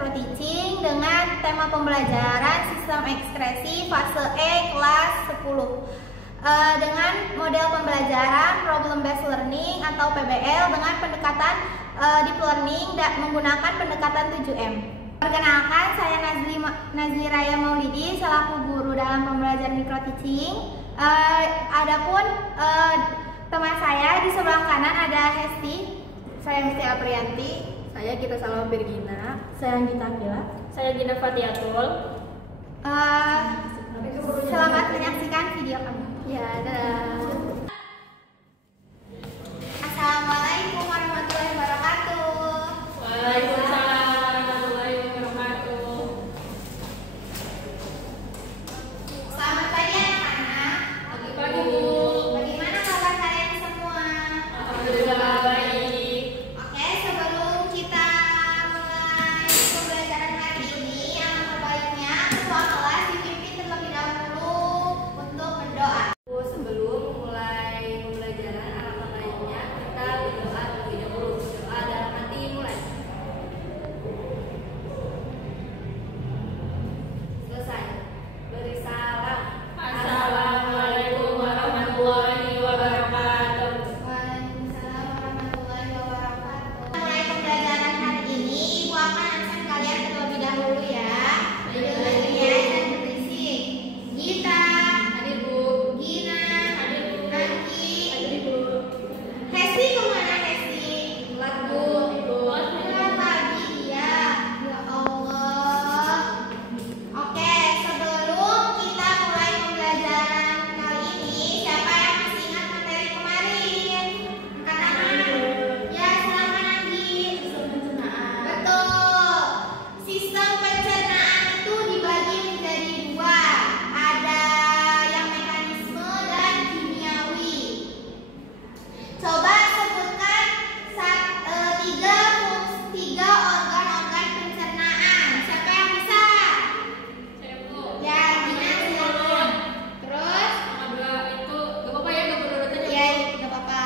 Microteaching dengan tema pembelajaran Sistem Ekspresi fase E kelas 10 dengan model pembelajaran Problem Based Learning atau PBL dengan pendekatan Deep Learning dan menggunakan pendekatan 7M. Perkenalkan, saya Nazli Raya Maulidi selaku guru dalam pembelajaran Microteaching. Adapun teman saya di sebelah kanan ada Hesti. Saya Hesti Aprianti. Saya Gita Salma Virgina. Saya Gita Akila. Saya Gina Fatiatul. Selamat menyaksikan video kami. Ya, dadah. Assalamualaikum warahmatullahi wabarakatuh. Waalaikumsalam warahmatullahi wabarakatuh. Selamat pagi anak-anak. Pagi Bu. Bagaimana kabar kalian semua? Alhamdulillah baik. Oke, sebelum kita mulai pembelajaran hari ini, alangkah baiknya ketua kelas dipimpin terlebih dahulu untuk berdoa. Sebelum mulai pembelajaran, alangkah baiknya kita berdoa terlebih dahulu. Doa dalam hati mulai. Selesai. Beri salam. Assalamualaikum warahmatullahi wabarakatuh. Waalaikumsalam warahmatullahi wabarakatuh. Mulai pembelajaran hari ini, Ibu akan absen kalian terlebih dahulu ya. Judulnya dan berisik. Gita, Hadir Bu. Gina, Hadir Bu. Angki, Hadir Bu. Hesti kemana Hesti? Telat, Bu. Selamat pagi dia. Ya Allah. Oke, sebelum kita mulai pembelajaran kali ini, siapa yang masih ingat materi kemarin? Angkat tangan. Ya, silakan Andi. Betul. Sistem pencernaan itu dibagi menjadi dua. Ada yang mekanisme dan kimiawi. Coba sebutkan tiga organ-organ pencernaan. Siapa yang bisa? Saya Bu. Ya, Gina silakan. Terus? Yang kedua itu gak apa-apa ya, gak berurut aja. Ya, nggak apa-apa.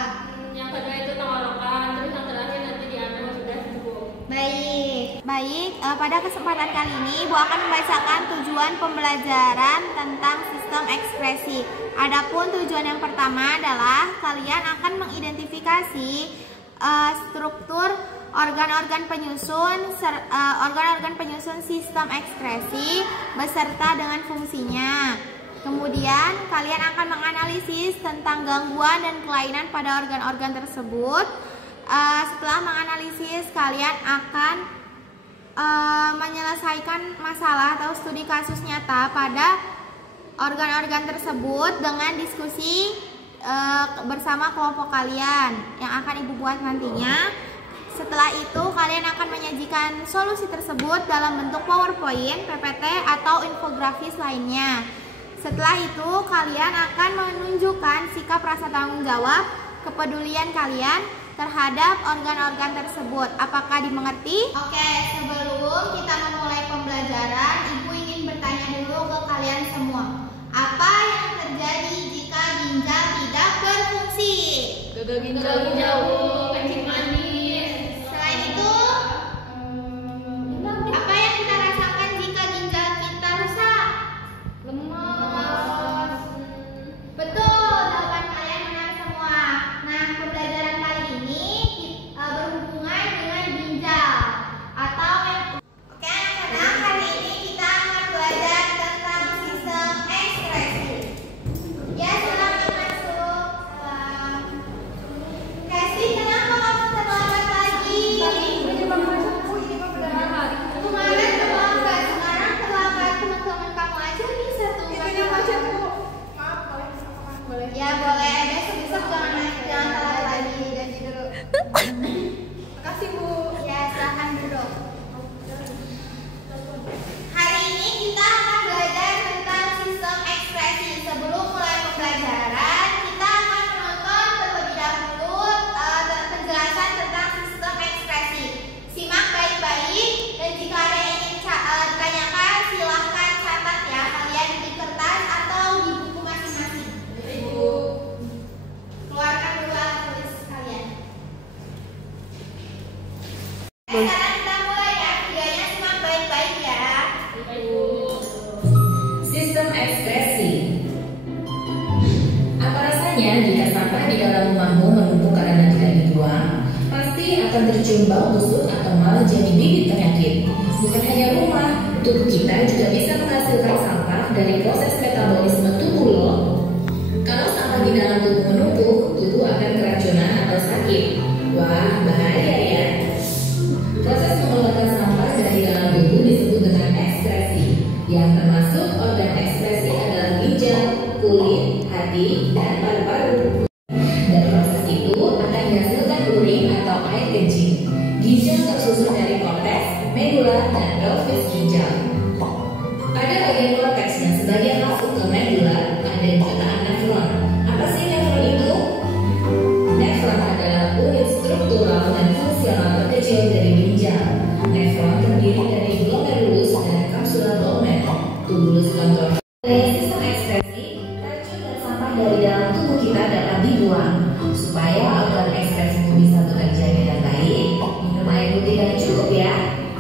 Yang kedua itu tenggorokan, terus yang terakhir nanti diambil sudah cukup. Baik, pada kesempatan kali ini Ibu akan membacakan tujuan pembelajaran tentang sistem ekspresi. Adapun tujuan yang pertama adalah kalian akan mengidentifikasi struktur organ-organ penyusun sistem ekspresi beserta dengan fungsinya. Kemudian kalian akan menganalisis tentang gangguan dan kelainan pada organ-organ tersebut. Setelah menganalisis, kalian akan menyelesaikan masalah atau studi kasus nyata pada organ-organ tersebut dengan diskusi bersama kelompok kalian yang akan Ibu buat nantinya. Setelah itu kalian akan menyajikan solusi tersebut dalam bentuk PowerPoint, PPT, atau infografis lainnya. Setelah itu kalian akan menunjukkan sikap rasa tanggung jawab, kepedulian kalian terhadap organ-organ tersebut. Apakah dimengerti? Oke, sebelum kita memulai pembelajaran, Ibu ingin bertanya dulu ke kalian semua. Apa yang terjadi jika ginjal tidak berfungsi? Gagal Gagal ginjal Bu, kencing manis. Selain itu, apa yang kita rasakan jika ginjal kita rusak? lemas. Betul, jawaban kalian benar semua. Nah, pembelajaran kali ini berhubungan dengan ginjal atau Oke, anak-anak, hari ini kita akan belajar tentang sistem ekspresi. Ya, silakan masuk. Hesti, kenapa Biasanya jika sampah di dalam rumahmu menumpuk karena tidak dibuang, pasti akan tercium bau busuk atau malah jadi bibit penyakit. Bukan hanya rumah, tubuh kita juga bisa menghasilkan sampah dari proses metabolisme tubuh loh. Kalau sampah di dalam tubuh menumpuk, tubuh akan keracunan atau sakit. Wah, bahaya ya. Proses mengeluarkan sampah dari dalam tubuh disebut dengan ekskresi, yang termasuk organ ekskresi adalah ginjal, kulit, hati, dan paru-paru. Dari proses itu akan dihasilkan urin atau air kencing. Ginjal tersusun dari korteks, medula, dan pelvis ginjal. Pada bagian korteks dan sebagian masuk ke medula ada jutaan nefron. Apa sih nefron itu? Nefron adalah unit struktural dan fungsional terkecil dari ginjal. Nefron terdiri dari glomerulus dan kapsula glomer. Tubulus kontrol. Dari sistem ekskresi, racun dan sampah dari dalam tubuh kita dapat dibuang. Supaya organ ekskresi itu bisa bekerja dengan baik, minum air putih yang cukup ya.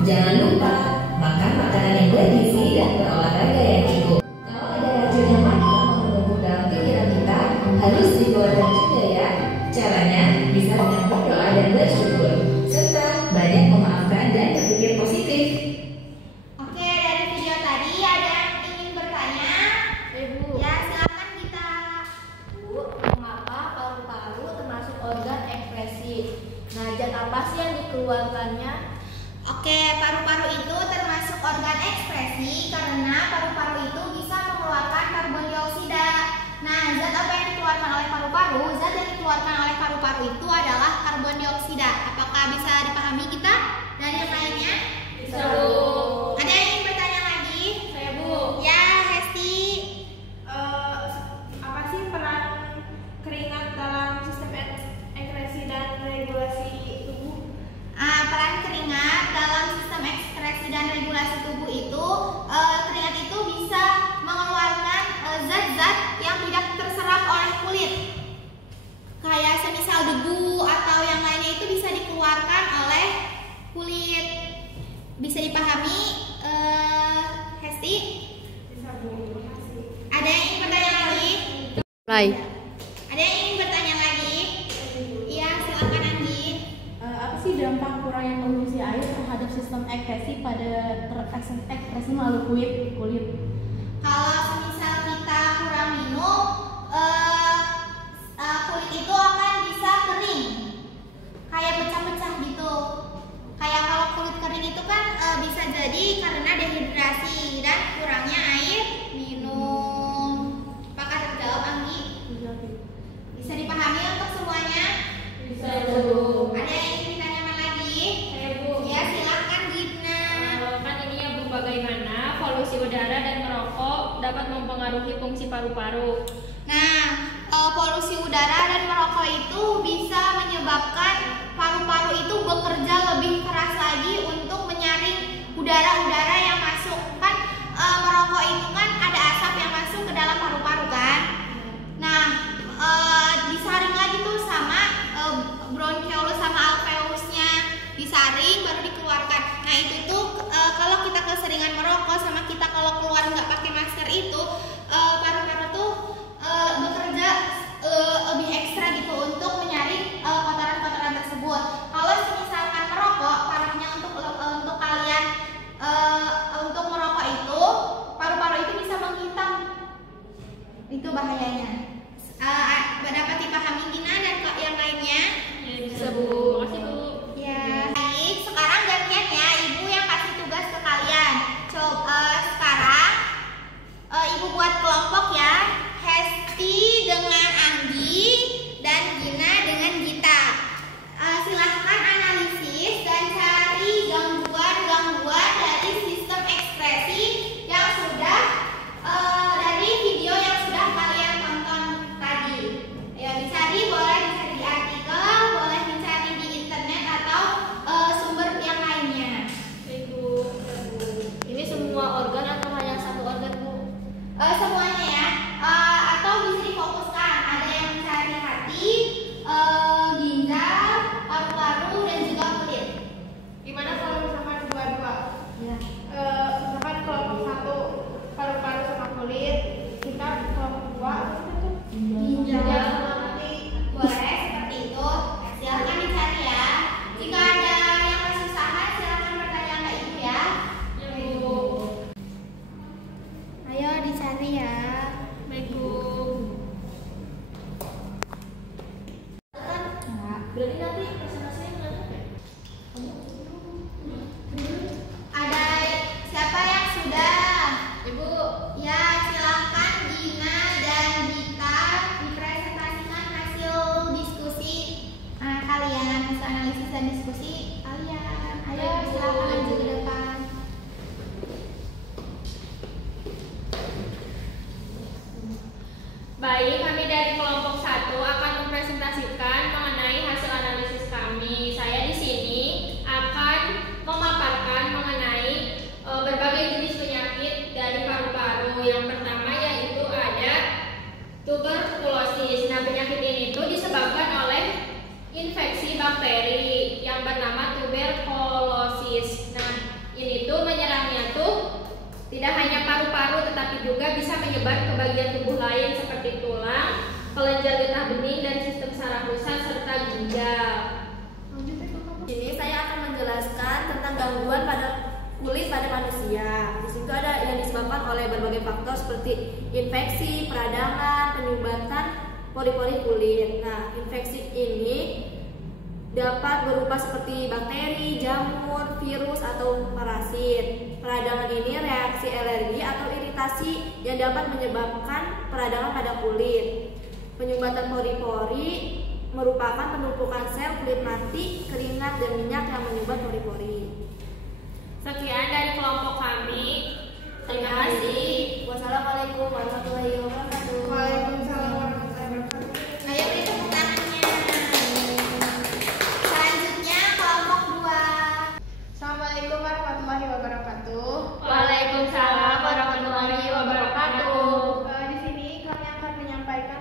Jangan lupa makan makanan yang bergizi dan berolahraga yang cukup. Kalau ada racun yang makin lama menumpuk dalam pikiran kita, harus dikeluarkan juga ya. Caranya bisa dengan berdoa dan bersyukur, serta banyak memaafkan dan berpikir positif. Oke, dari video tadi ada yang ingin bertanya? Ibu. Ya, silakan kita. Bu, mengapa paru-paru termasuk organ ekspresi? Nah, zat apa sih yang dikeluarkannya? Oke, paru-paru itu termasuk organ ekspresi karena paru-paru itu bisa mengeluarkan karbon dioksida. Nah, zat apa yang dikeluarkan oleh paru-paru? Zat yang dikeluarkan oleh paru-paru itu adalah karbon dioksida. Apakah bisa dipahami kita dan yang lainnya? Bisa, Bu. Ada yang ingin bertanya lagi? Saya, Bu. Ya, Hesti. Apa sih peran keringat dalam sistem ekskresi dan regulasi tubuh? Peran keringat dalam sistem ekskresi dan regulasi tubuh itu, keringat itu bisa mengeluarkan zat-zat yang tidak terserap oleh kulit. Kayak semisal debu atau yang lainnya itu bisa dikeluarkan oleh kulit. Bisa dipahami, Hesti? Bisa Bu, terima kasih. Ada yang ingin bertanya lagi? Mulai. Ada yang ingin bertanya lagi? Iya, silakan Andi. Apa sih dampak kurangnya konsumsi air terhadap sistem ekskresi pada ekskresi melalui kulit? Kalau semisal kita kurang minum, kulit itu akan bisa kering, kayak pecah-pecah gitu. Kayak kalau kulit kering itu kan bisa jadi karena dehidrasi dan kurangnya air minum. Apakah terjawab, Anggi? Bisa dipahami untuk semuanya? Bisa, Bu. Ada yang ingin ditanyakan lagi? Saya, Bu. Ya, silakan Gina. Kan ini ya, Bu, bagaimana polusi udara dan merokok dapat mempengaruhi fungsi paru-paru? Nah, polusi udara dan merokok itu bisa menyebabkan paru-paru itu bekerja lebih keras lagi untuk menyaring udara-udara yang masuk. Kan merokok itu kan ada asap yang masuk ke dalam paru-paru kan. Nah, disaring lagi tuh sama bronchiolus sama alveolusnya, disaring baru dikeluarkan. Nah, itu tuh kalau kita keseringan merokok sama kita kalau keluar nggak pakai masker itu, paru-paru tuh bekerja lebih ekstra gitu untuk menyaring kotoran-kotoran tersebut. Kalau misalkan merokok, paruhnya untuk kalian untuk merokok itu, paru-paru itu berarti nanti presentasinya nggak ya? Ada siapa yang sudah? Ibu. Ya, silakan Gina dan Dita dipresentasikan hasil diskusi kalian, hasil analisis dan diskusi kalian. Ayo silakan maju ke depan. Baik, kami dari kelompok 1 akan mempresentasikan mengenai hasil analisis kami. Saya di sini akan memaparkan mengenai berbagai jenis penyakit dari paru-paru. Yang pertama yaitu ada tuberkulosis. Nah, penyakit ini tuh disebabkan oleh infeksi bakteri yang bernama tuberkulosis. Nah, ini tuh menyerangnya tuh tidak hanya paru-paru tetapi juga bisa menyebar ke bagian tubuh lain seperti tulang, kelenjar getah bening, dan sistem saraf pusat serta ginjal. Ini saya akan menjelaskan tentang gangguan pada kulit pada manusia. Di situ ada yang disebabkan oleh berbagai faktor seperti infeksi, peradangan, penyumbatan pori-pori kulit. Nah, infeksi ini dapat berupa seperti bakteri, jamur, virus, atau parasit. Peradangan ini reaksi alergi atau iritasi yang dapat menyebabkan peradangan pada kulit. Penyumbatan pori-pori merupakan penumpukan sel kulit mati, keringat, dan minyak yang menyumbat pori-pori. Sekian dari kelompok kami. Terima kasih. Wassalamualaikum warahmatullahi wabarakatuh. Waalaikumsalam warahmatullahi wabarakatuh. Ayo beri tepuk tangannya. Selanjutnya kelompok 2. Assalamualaikum warahmatullahi wabarakatuh. Waalaikumsalam warahmatullahi wabarakatuh. Di sini kami akan menyampaikan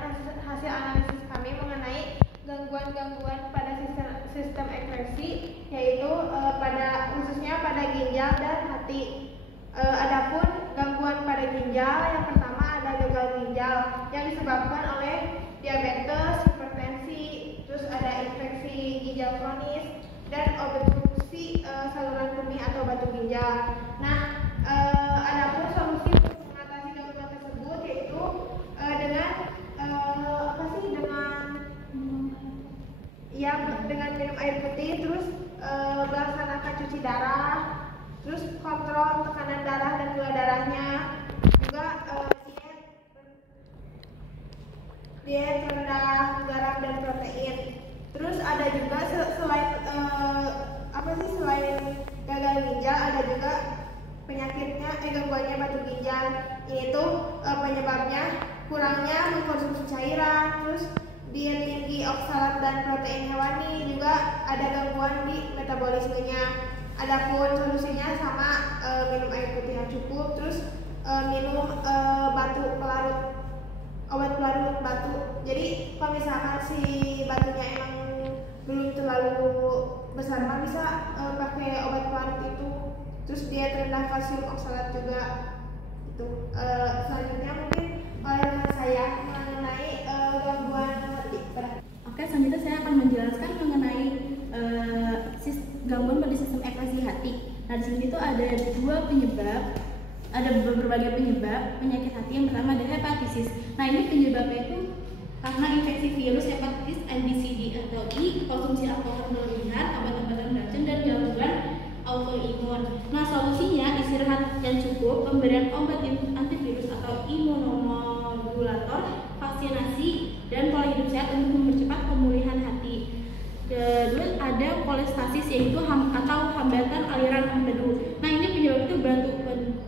hasil analisis kami mengenai gangguan-gangguan pada sistem ekskresi, yaitu khususnya pada ginjal dan hati. Adapun gangguan pada ginjal, yang pertama ada gagal ginjal yang disebabkan oleh diabetes, hipertensi, terus ada infeksi ginjal kronis dan obstruksi saluran kemih atau batu ginjal. Nah, adapun solusi untuk mengatasi gangguan tersebut yaitu dengan minum air putih, terus melaksanakan cuci darah, terus kontrol tekanan darah dan gula darahnya, juga diet rendah garam dan protein. Terus ada juga selain gagal ginjal, ada juga penyakitnya gangguannya batu ginjal. Ini tuh penyebabnya kurangnya mengkonsumsi cairan, terus diet tinggi oksalat dan protein hewani, juga ada gangguan di metabolismenya. Adapun solusinya sama minum air putih yang cukup, terus minum obat pelarut batu. Jadi kalau misalkan si batunya emang belum terlalu besar, mah bisa pakai obat pelarut itu. Terus diet rendah kalsium oksalat juga. Itu selanjutnya mungkin oleh saya mengenai gangguan hati. Oke, selanjutnya saya akan menjelaskan mengenai gangguan pada sistem ekskresi hati. Nah, di sini tuh ada berbagai penyebab penyakit hati. Yang pertama ada hepatitis. Nah, ini penyebabnya itu karena infeksi virus hepatitis A, B, C, D atau E, konsumsi alkohol berlebihan, obat-obatan beracun, dan gangguan autoimun. Nah, solusinya istirahat yang cukup, pemberian obat antivirus atau imunomodulator, vaksinasi, dan pola hidup sehat untuk mempercepat pemulihan hati. Kedua ada kolestasis, yaitu atau hambatan aliran empedu. Nah, ini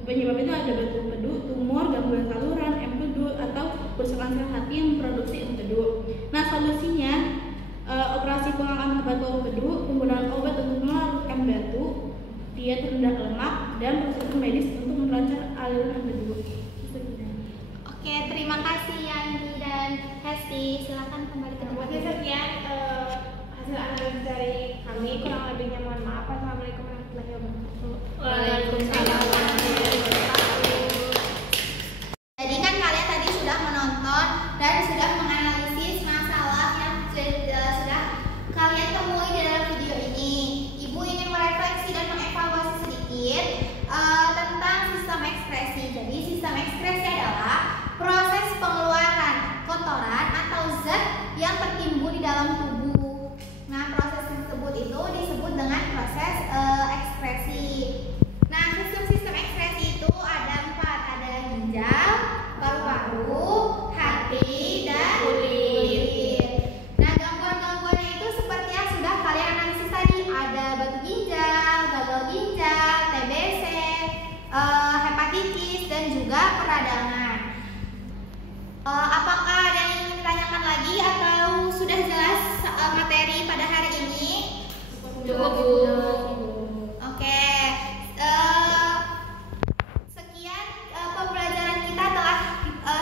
penyebab itu ada batu empedu, tumor, gangguan saluran, empedu, atau kerusakan sel hati yang memproduksi empedu. Nah, solusinya operasi pengangkatan batu empedu, penggunaan obat untuk melarutkan batu, diet rendah lemak, dan prosedur medis untuk memperlancar aliran empedu. Oke, terima kasih Yandi dan Hesti. Silakan kembali ke tempat. Oke, sekian hasil analisis dari kami. Kurang lebihnya mohon maaf. Assalamualaikum warahmatullahi wabarakatuh. Waalaikumsalam warahmatullahi wabarakatuh. Jadi kan kalian tadi sudah menonton dan sudah menganalisis masalah yang sudah kalian temui di dalam video ini. Ibu ingin merefleksi dan mengevaluasi sedikit tentang sistem ekskresi. Jadi sistem ekskresi adalah proses pengeluaran kotoran atau zat yang tertimbun di dalam tubuh. Nah, juga peradangan. Apakah ada yang ingin ditanyakan lagi atau sudah jelas materi pada hari ini? Cukup, Bu. Oke. Sekian pembelajaran kita telah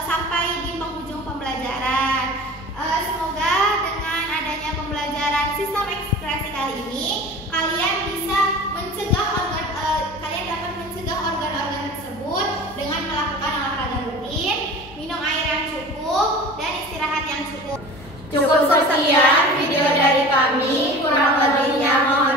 sampai di penghujung pembelajaran. Semoga dengan adanya pembelajaran sistem ekskresi kali ini kalian bisa mencegah kalian dapat mencegah organ-organ tersebut dengan melakukan olahraga rutin, minum air yang cukup, dan istirahat yang cukup. Cukup sekian video dari kami, kurang lebihnya mohon